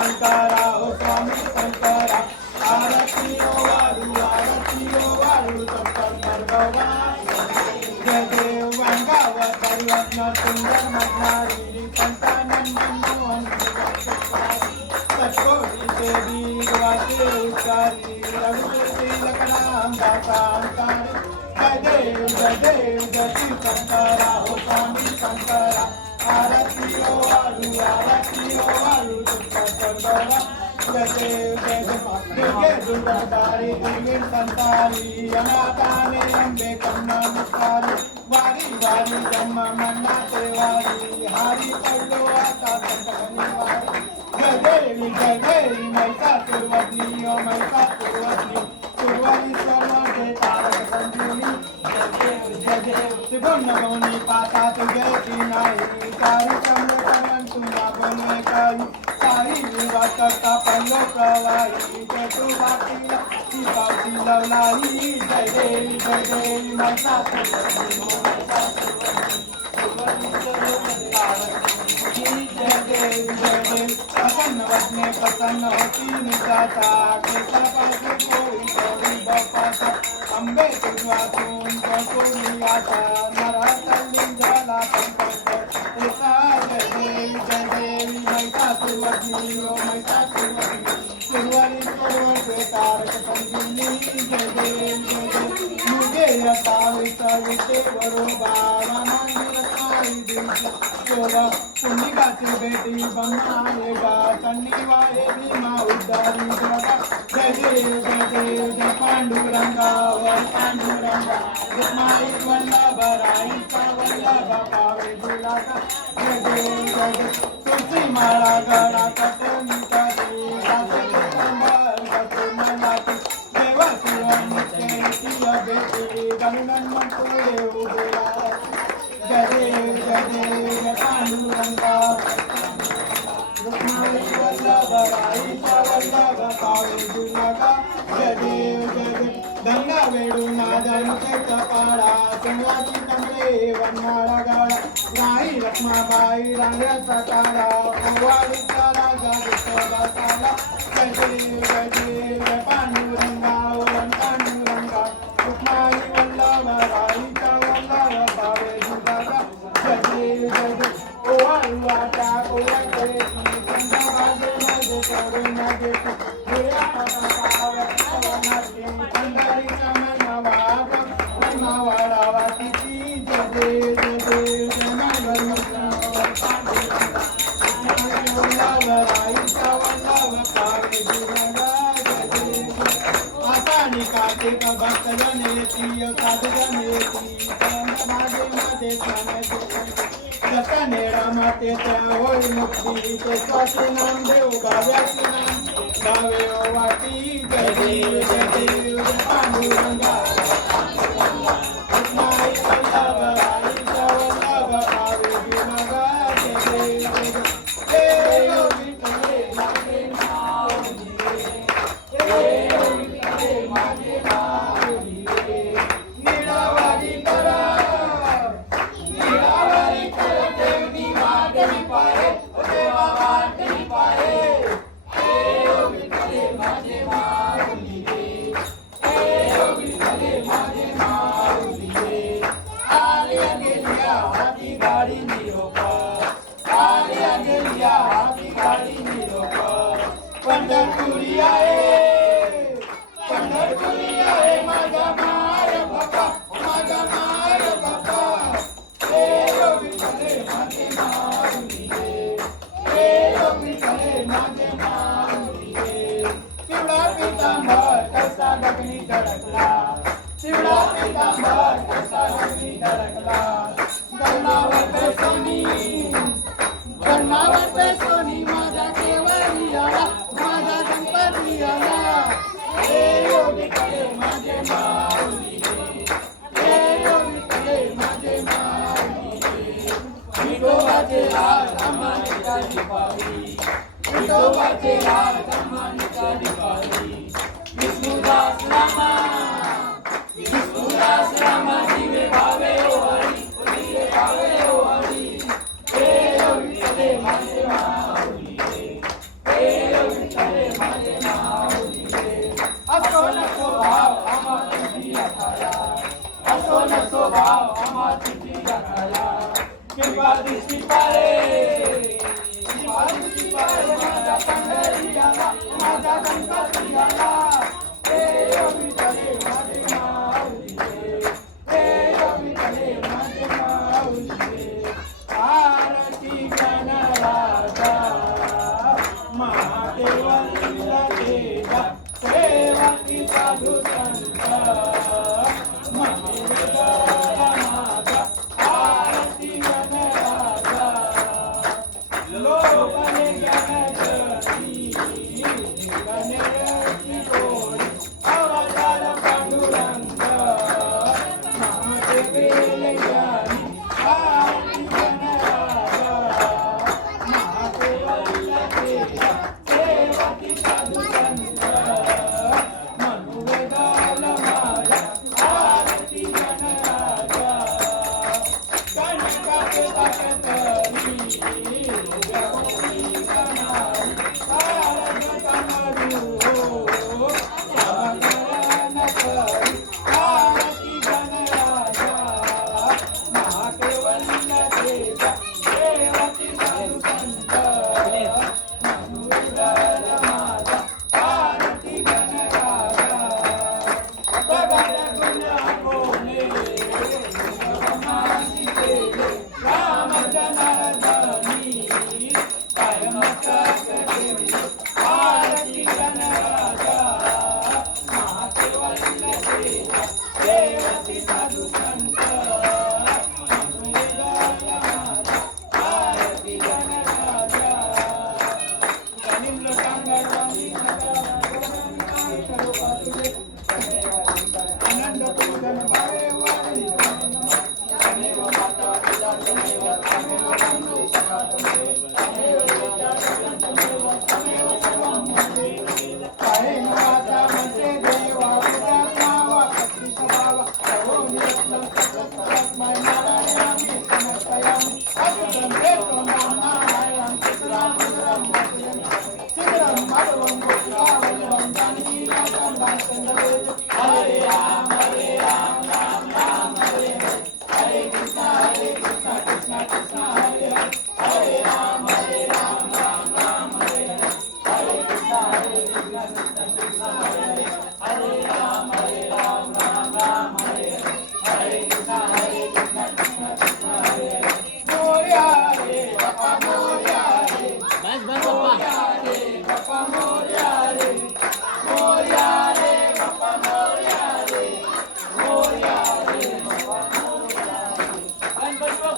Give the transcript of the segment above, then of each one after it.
शंकरा हो स्वामी शंकरा आरती ओ वाळू शंकर भगवान जय देव अंगावर दैवज्ञ सुंदर मधनारी संतानंद मोहन सटकोटी देवी वाचे उच्चारी रघुपति लखनाम दाता अंतारी जय देव जय शंकरा हो स्वामी शंकरा आरती ओ वाळू शंकर भगवान जय देव जय दुर्गाधारी देवी संतारी अनाथाने अंबे कन्ना मुखारी वारी वारी जन्म मन्ना तेवारी हारी पडलो आता संतकनी वारी जय देवी महिषासुरवदनी ओ महिषासुरवदनी सुरवरी सर्व तारक संजीवनी जय देव शिवम नमोनी पाता तुझे की नाही सारी कमल तुला बोले काही सारी विवाद करता पल्लो प्रवाही तू बातीला ती पावती लवलाई जय देवी महिषासुरवदनी जय देव प्रसन्न वदने प्रसन्न होती निजाता केसा पासे कोई बापाचा अंबे तुझ्यातून कोणी आता नरातली झाला संपर्क एका जय देवी महिषासुरवदनी ओ महिषासुरवदनी सुरवरी सुरवरचे तारक संजीवनी जय देव मुझे यथावित विते बरोबा शोभा पुण्यकाची बेटी बनाएगा चन्नी वाले भीमा उद्धारी जय देव जय पांडुरंगा वर पांडुरंगा माई वल्लभ राईचा वल्लभ पावे गुलाका जय देव तुझी माळा गळा कटनी करी रात्री कंबर कटून लाटी देवाची वंदे बेटी गणगण पुढे उभे जय देव पांडुरंगा रुक्माई वल्लभ राईचा वल्लभ पावे गुलाका जय देव गंगा वेडू नादनुकेचा पाडा संवाची कंबे वनमाळा गाडा नाही रखमाबाई रांगण्याचा काढा ओवाळीचा राजा विठोबा साला जय देव पांडुरंगा ओम पांडुरंगा रुक्माई वल्लभ राईचा वल्लभ पावे गुलाका जय देव ओवाळू वाटा ओवाळे संध्याकाळी माझे करून माझे भुया पावा पंढरीचा मनवा वाढावा तिची जय देव राईचा वल्लभ पावे गुलाका आता निकाते भक्त जनेती साधू जनेती माझे माझे जतने रमते त्या होई मुक्ती ते स्वासी नाम देव गाव्याचे नाम गावे ओ वाटी जय देव पांडुरंगा रुक्माई वल्लभ राईचा वल्लभ पावे गुलाका जय देव विठ्ठले माझे नाव विठ्ठले माझे नाव निरावारी करा पंढरपुरी आहे माझा माय बाबा माझा माय बाबा विठ्ठले माझे माऊली विठ्ठले माझे माऊली पिवळा पितांबर कसा गगनी धडकला पिवळा पितांबर कसा गगनी धडकला गन्नावर पैसोनी माझा देवारी आला माझा गणपती आला विठ्ठले माझे माऊली विठ्ठले माझे माऊली विठोबाचे राज अमानिका दिपावली विठोबाचे राज अमानिका दिपावली विष्णुदास रामा दिवे भावे ओ हरी दिवे भावे ओ हरी विठ्ठले माझे माऊली श्रीपादी श्रीपारे माझा पंढरी आला माझा गणपती आला हे विठ्ठले माझे माऊली हे विठ्ठले माझे माऊली आरती गणराजा महादेवाला देवा सेवकी साधू संत महादेवाला माझा आरती गणराजा लोकने ज्ञानजनी गणेशची गोडी अवतार पांडुरंग महादेवेले ज्ञानी आरती गणराजा महादेवाला देवा सेवकी साधू संत मनुवेदाला माझा आरती गणराजा कणकाचे दाखतरी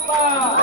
Bye.